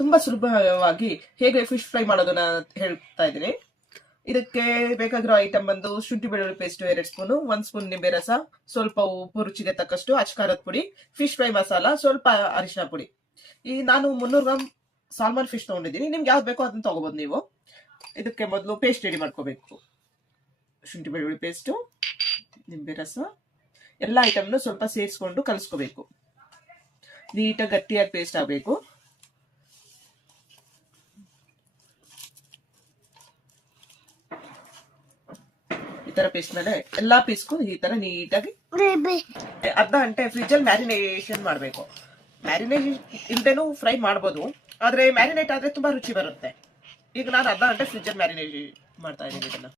ತುಂಬಾ ಸುಲಭವಾಗಿ ಹೇಗೆ ಫಿಶ್ ಫ್ರೈ ಮಾಡೋದನ್ನ ಹೇಳ್ತಾ ಇದ್ದೀನಿ. ಇದಕ್ಕೆ ಬೇಕಾಗಿರೋ ಐಟಮ್ ಬಂದು ಶುಂಠಿ ಬೆಳ್ಳುಳ್ಳಿ ಪೇಸ್ಟ್ 2 ಸ್ಪೂನು, 1 ಸ್ಪೂನ್ ನಿಂಬೆ ರಸ, ಸ್ವಲ್ಪ ಉಪ್ಪು ರುಚಿಗೆ ತಕ್ಕಷ್ಟು, ಅಚ್ಕಾರದ ಪುಡಿ, ಫಿಶ್ ಫ್ರೈ ಮಸಾಲ, ಸ್ವಲ್ಪ ಅರಿಶಿನ ಪುಡಿ. ಈ ನಾನು 300 ಗ್ರಾಮ್ ಸಾಲ್ಮನ್ ಫಿಶ್ ತಗೊಂಡಿದ್ದೀನಿ. ನಿಮ್ಗೆ ಯಾವ್ದು ಬೇಕೋ ಅದನ್ನ ತಗೋಬಹುದು ನೀವು. ಇದಕ್ಕೆ ಮೊದಲು ಪೇಸ್ಟ್ ರೆಡಿ ಮಾಡ್ಕೋಬೇಕು. ಶುಂಠಿ ಬೆಳ್ಳುಳ್ಳಿ ಪೇಸ್ಟು, ನಿಂಬೆ ರಸ, ಎಲ್ಲ ಐಟಮ್ನು ಸ್ವಲ್ಪ ಸೇರಿಸ್ಕೊಂಡು ಕಲಿಸ್ಕೋಬೇಕು. ನೀಟಾಗಿ ಗಟ್ಟಿಯಾಗಿ ಪೇಸ್ಟ್ ಆಗಬೇಕು. ಈ ತರ ಪೇಸ್ಟ್ ಮೇಲೆ ಎಲ್ಲಾ ಪೀಸ್ಗೂ ಈ ತರ ನೀಟಾಗಿ ಅರ್ಧ ಗಂಟೆ ಫ್ರಿಜ್ ಅಲ್ಲಿ ಮ್ಯಾರಿನೇಷನ್ ಮಾಡಬೇಕು. ಮ್ಯಾರಿನೇಷನ್ ಇಲ್ದೇನು ಫ್ರೈ ಮಾಡ್ಬೋದು, ಆದ್ರೆ ಮ್ಯಾರಿನೇಟ್ ಆದ್ರೆ ತುಂಬಾ ರುಚಿ ಬರುತ್ತೆ. ಈಗ ನಾನು ಅರ್ಧ ಗಂಟೆ ಫ್ರಿಜ್ ಅಲ್ಲಿ ಮ್ಯಾರಿನೇಟ್ ಮಾಡ್ತಾ ಇದ್ದೀನಿ. ಇದನ್ನ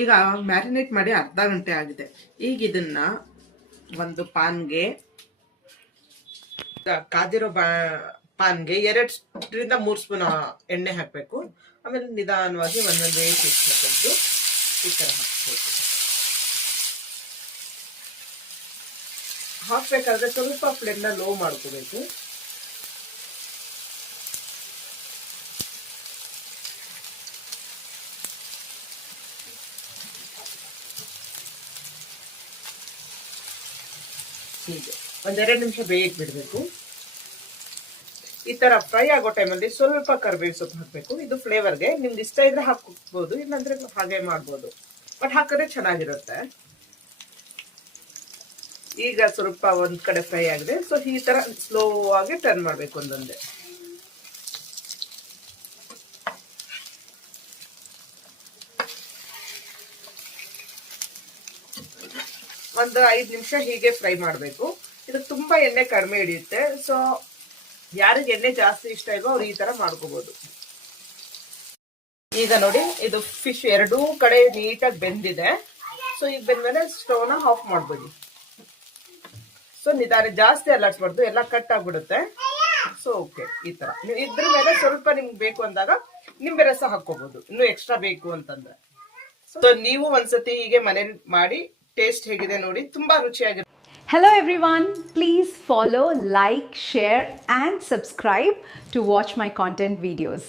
ಈಗ ಮ್ಯಾರಿನೇಟ್ ಮಾಡಿ ಅರ್ಧ ಗಂಟೆ ಆಗಿದೆ. ಈಗ ಇದನ್ನ ಒಂದು ಪಾನ್ಗೆ, ಕಾದಿರೋ ಪಾನ್ಗೆ 2 ರಿಂದ 3 ಸ್ಪೂನ್ ಎಣ್ಣೆ ಹಾಕಬೇಕು. ಆಮೇಲೆ ನಿಧಾನವಾಗಿ ಒಂದೊಂದೇ ಪೀಸ್ ಹಾಕೊಂಡು ಈ ತರ ಹಾಕಬೇಕು. ಹಾಕ್ಬೇಕಾದ್ರೆ ಸ್ವಲ್ಪ ಫ್ಲೇಮ್ನ ಲೋ ಮಾಡ್ಕೋಬೇಕು. ಹೀಗೆ 1-2 ನಿಮಿಷ ಬೇಯಕ್ ಬಿಡ್ಬೇಕು. ಈ ತರ ಫ್ರೈ ಆಗೋ ಟೈಮಲ್ಲಿ ಸ್ವಲ್ಪ ಕರಿಬೇವು ಸೊಪ್ಪು ಹಾಕ್ಬೇಕು. ಇದು ಫ್ಲೇವರ್ಗೆ, ನಿಮ್ಗೆ ಇಷ್ಟ ಇದ್ರೆ ಹಾಕ್ಬೋದು, ಇಲ್ಲಾಂದ್ರೆ ಹಾಗೆ ಮಾಡ್ಬೋದು, ಬಟ್ ಹಾಕಿದ್ರೆ ಚೆನ್ನಾಗಿರುತ್ತೆ. ಈಗ ಸ್ವಲ್ಪ ಒಂದ್ ಕಡೆ ಫ್ರೈ ಆಗಿದೆ. ಸೊ ಈ ತರ ಸ್ಲೋ ಆಗಿ ಟರ್ನ್ ಮಾಡ್ಬೇಕು ಒಂದೊಂದೇ. ಒಂದು 5 ನಿಮಿಷ ಹೀಗೆ ಫ್ರೈ ಮಾಡಬೇಕು. ಇದು ತುಂಬಾ ಎಣ್ಣೆ ಕಡಿಮೆ ಹಿಡಿಯುತ್ತೆ. ಸೊ ಯಾರಿಗೆ ಎಣ್ಣೆ ಜಾಸ್ತಿ ಇಷ್ಟ ಇಲ್ವೋ ಅವ್ರು ಈ ತರ ಮಾಡ್ಕೋಬಹುದು. ಈಗ ನೋಡಿ, ಇದು ಫಿಶ್ ಎರಡೂ ಕಡೆ ನೀಟಾಗಿ ಬೆಂದಿದೆ. ಸೊ ಈಗ ಬೆಂದ್ಮೇಲೆ ಸ್ಟವ್ನ ಆಫ್ ಮಾಡ್ಬೋದು. ಸೊ ನಿಧಾನ, ಜಾಸ್ತಿ ಅಲ್ಲಾಡ್ಸ್ಬಾರ್ದು, ಎಲ್ಲ ಕಟ್ ಆಗ್ಬಿಡುತ್ತೆ. ಸೊ ಓಕೆ, ಈ ತರ ನೀವು ಇದ್ರ ಮೇಲೆ ಸ್ವಲ್ಪ ನಿಮ್ಗೆ ಬೇಕು ಅಂದಾಗ ನಿಂಬೆ ರಸ ಹಾಕೋಬಹುದು, ಇನ್ನು ಎಕ್ಸ್ಟ್ರಾ ಬೇಕು ಅಂತಂದ್ರೆ. ಸೊ ನೀವು ಒಂದ್ಸತಿ ಹೀಗೆ ಮನೇಲಿ ಮಾಡಿ ಟೇಸ್ಟ್ ಹೇಗಿದೆ ನೋಡಿ, ತುಂಬಾ ರುಚಿಯಾಗಿರುತ್ತೆ. Hello everyone, please follow, like, share and subscribe to watch my content videos.